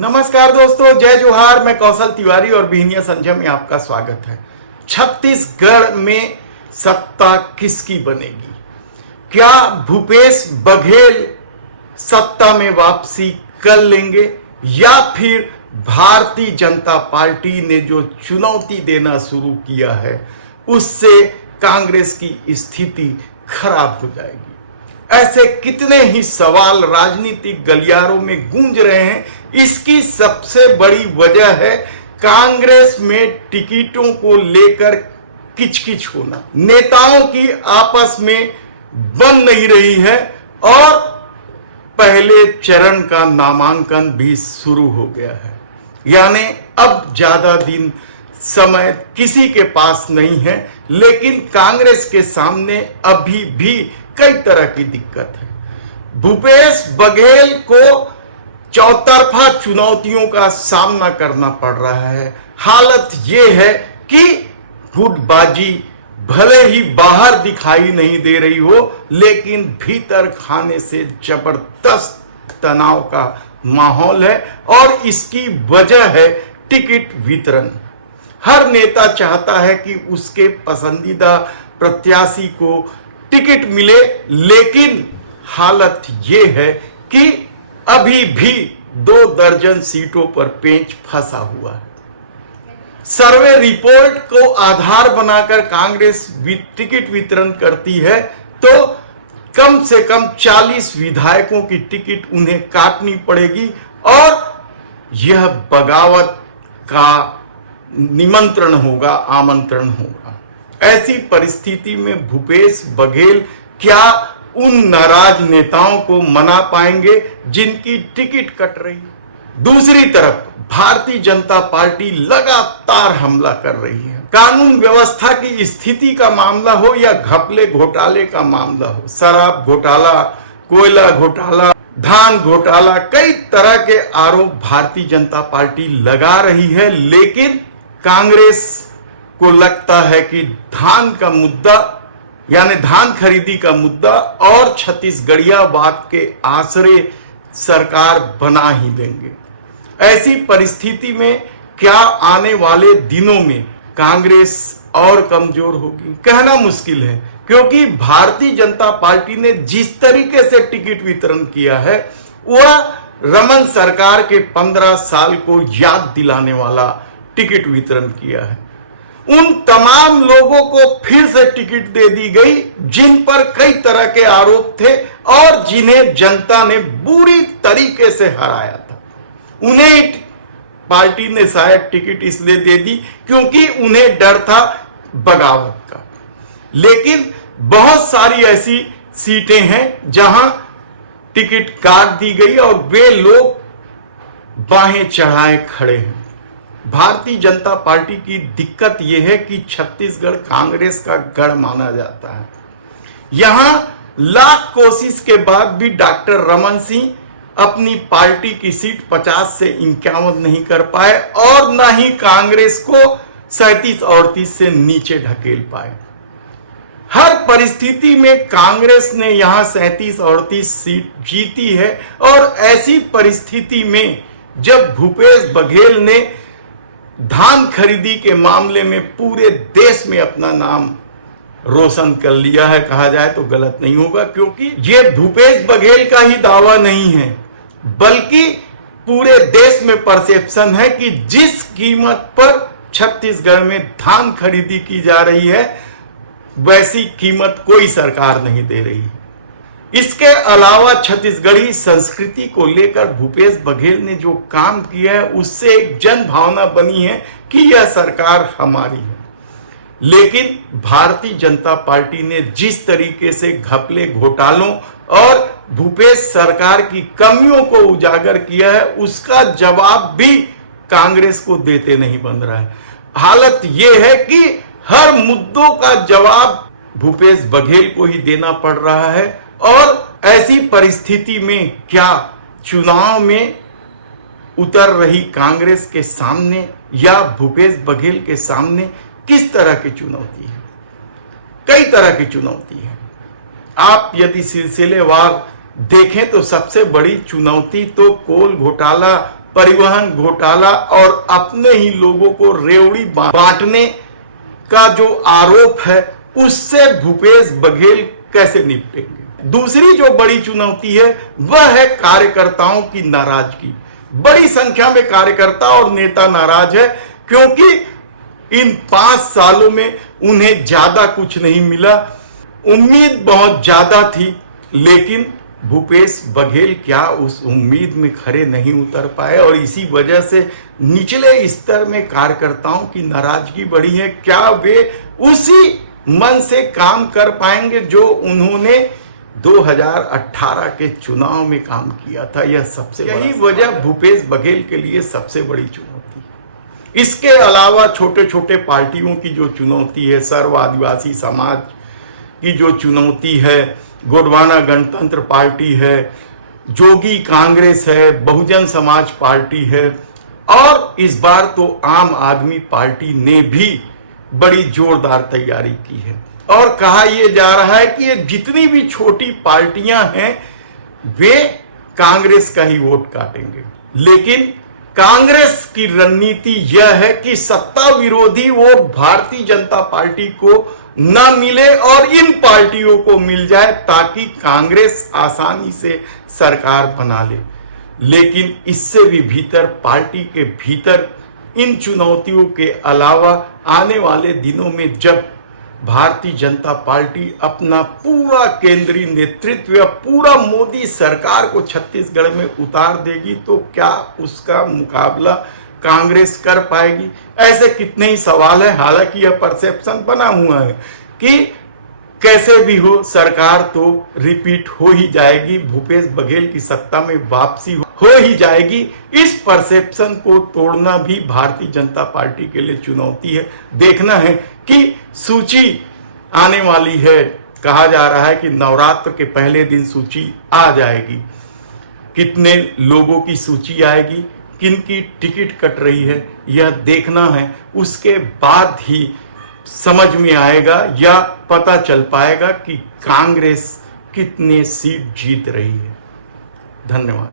नमस्कार दोस्तों, जय जोहार। मैं कौशल तिवारी और बिहनिया संजय में आपका स्वागत है। छत्तीसगढ़ में सत्ता किसकी बनेगी? क्या भूपेश बघेल सत्ता में वापसी कर लेंगे या फिर भारतीय जनता पार्टी ने जो चुनौती देना शुरू किया है उससे कांग्रेस की स्थिति खराब हो जाएगी? ऐसे कितने ही सवाल राजनीतिक गलियारों में गूंज रहे हैं। इसकी सबसे बड़ी वजह है कांग्रेस में टिकटों को लेकर किचकिच होना। नेताओं की आपस में बन नहीं रही है और पहले चरण का नामांकन भी शुरू हो गया है। यानी अब ज्यादा दिन समय किसी के पास नहीं है, लेकिन कांग्रेस के सामने अभी भी कई तरह की दिक्कत है। भूपेश बघेल को चौतरफा चुनौतियों का सामना करना पड़ रहा है। हालत यह है कि गुटबाजी भले ही बाहर दिखाई नहीं दे रही हो, लेकिन भीतर खाने से जबरदस्त तनाव का माहौल है और इसकी वजह है टिकट वितरण। हर नेता चाहता है कि उसके पसंदीदा प्रत्याशी को टिकट मिले, लेकिन हालत यह है कि अभी भी 2 दर्जन सीटों पर पेंच फंसा हुआ है। सर्वे रिपोर्ट को आधार बनाकर कांग्रेस टिकट वितरण करती है तो कम से कम 40 विधायकों की टिकट उन्हें काटनी पड़ेगी और यह बगावत का निमंत्रण होगा, आमंत्रण होगा। ऐसी परिस्थिति में भूपेश बघेल क्या उन नाराज नेताओं को मना पाएंगे जिनकी टिकट कट रही है? दूसरी तरफ भारतीय जनता पार्टी लगातार हमला कर रही है। कानून व्यवस्था की स्थिति का मामला हो या घपले घोटाले का मामला हो, शराब घोटाला, कोयला घोटाला, धान घोटाला, कई तरह के आरोप भारतीय जनता पार्टी लगा रही है। लेकिन कांग्रेस को लगता है कि धान का मुद्दा यानी धान खरीदी का मुद्दा और छत्तीसगढ़ियावाद के आसरे सरकार बना ही देंगे। ऐसी परिस्थिति में क्या आने वाले दिनों में कांग्रेस और कमजोर होगी? कहना मुश्किल है, क्योंकि भारतीय जनता पार्टी ने जिस तरीके से टिकट वितरण किया है वह रमन सरकार के 15 साल को याद दिलाने वाला टिकट वितरण किया है। उन तमाम लोगों को फिर से टिकट दे दी गई जिन पर कई तरह के आरोप थे और जिन्हें जनता ने बुरी तरीके से हराया था। उन्हें पार्टी ने शायद टिकट इसलिए दे दी क्योंकि उन्हें डर था बगावत का। लेकिन बहुत सारी ऐसी सीटें हैं जहां टिकट काट दी गई और वे लोग बाहें चढ़ाए खड़े हैं। भारतीय जनता पार्टी की दिक्कत यह है कि छत्तीसगढ़ कांग्रेस का गढ़ माना जाता है। यहां लाख कोशिश के बाद भी डॉक्टर रमन सिंह अपनी पार्टी की सीट 50 से 51 नहीं कर पाए और न ही कांग्रेस को 37-38 से नीचे ढकेल पाए। हर परिस्थिति में कांग्रेस ने यहां 37-38 सीट जीती है और ऐसी परिस्थिति में जब भूपेश बघेल ने धान खरीदी के मामले में पूरे देश में अपना नाम रोशन कर लिया है, कहा जाए तो गलत नहीं होगा, क्योंकि यह भूपेश बघेल का ही दावा नहीं है बल्कि पूरे देश में परसेप्शन है कि जिस कीमत पर छत्तीसगढ़ में धान खरीदी की जा रही है वैसी कीमत कोई सरकार नहीं दे रही है। इसके अलावा छत्तीसगढ़ी संस्कृति को लेकर भूपेश बघेल ने जो काम किया है उससे एक जन भावना बनी है कि यह सरकार हमारी है। लेकिन भारतीय जनता पार्टी ने जिस तरीके से घपले घोटालों और भूपेश सरकार की कमियों को उजागर किया है उसका जवाब भी कांग्रेस को देते नहीं बन रहा है। हालत यह है कि हर मुद्दों का जवाब भूपेश बघेल को ही देना पड़ रहा है और ऐसी परिस्थिति में क्या चुनाव में उतर रही कांग्रेस के सामने या भूपेश बघेल के सामने किस तरह की चुनौती है? कई तरह की चुनौती है। आप यदि सिलसिलेवार देखें तो सबसे बड़ी चुनौती तो कोल घोटाला परिवहन घोटाला और अपने ही लोगों को रेवड़ी बांटने का जो आरोप है उससे भूपेश बघेल कैसे निपटेंगे। दूसरी जो बड़ी चुनौती है वह है कार्यकर्ताओं की नाराजगी। बड़ी संख्या में कार्यकर्ता और नेता नाराज है क्योंकि इन 5 सालों में उन्हें ज्यादा कुछ नहीं मिला। उम्मीद बहुत ज्यादा थी लेकिन भूपेश बघेल क्या उस उम्मीद में खरे नहीं उतर पाए और इसी वजह से निचले स्तर में कार्यकर्ताओं की नाराजगी बढ़ी है। क्या वे उसी मन से काम कर पाएंगे जो उन्होंने 2018 के चुनाव में काम किया था। यह सबसे यही वजह भूपेश बघेल के लिए सबसे बड़ी चुनौती। इसके अलावा छोटे छोटे पार्टियों की जो चुनौती है, सर्व आदिवासी समाज की जो चुनौती है, गोंडवाना गणतंत्र पार्टी है, जोगी कांग्रेस है, बहुजन समाज पार्टी है और इस बार तो आम आदमी पार्टी ने भी बड़ी जोरदार तैयारी की है। और कहा यह जा रहा है कि ये जितनी भी छोटी पार्टियां हैं वे कांग्रेस का ही वोट काटेंगे। लेकिन कांग्रेस की रणनीति यह है कि सत्ता विरोधी वोट भारतीय जनता पार्टी को न मिले और इन पार्टियों को मिल जाए ताकि कांग्रेस आसानी से सरकार बना ले। लेकिन इससे भी भीतर, पार्टी के भीतर इन चुनौतियों के अलावा आने वाले दिनों में जब भारतीय जनता पार्टी अपना पूरा केंद्रीय नेतृत्व, पूरा मोदी सरकार को छत्तीसगढ़ में उतार देगी तो क्या उसका मुकाबला कांग्रेस कर पाएगी? ऐसे कितने ही सवाल है। हालांकि यह परसेप्शन बना हुआ है कि कैसे भी हो सरकार तो रिपीट हो ही जाएगी, भूपेश बघेल की सत्ता में वापसी हो ही जाएगी। इस परसेप्शन को तोड़ना भी भारतीय जनता पार्टी के लिए चुनौती है। देखना है कि सूची आने वाली है। कहा जा रहा है कि नवरात्र के पहले दिन सूची आ जाएगी। कितने लोगों की सूची आएगी, किन की टिकट कट रही है, यह देखना है। उसके बाद ही समझ में आएगा या पता चल पाएगा कि कांग्रेस कितने सीट जीत रही है। धन्यवाद।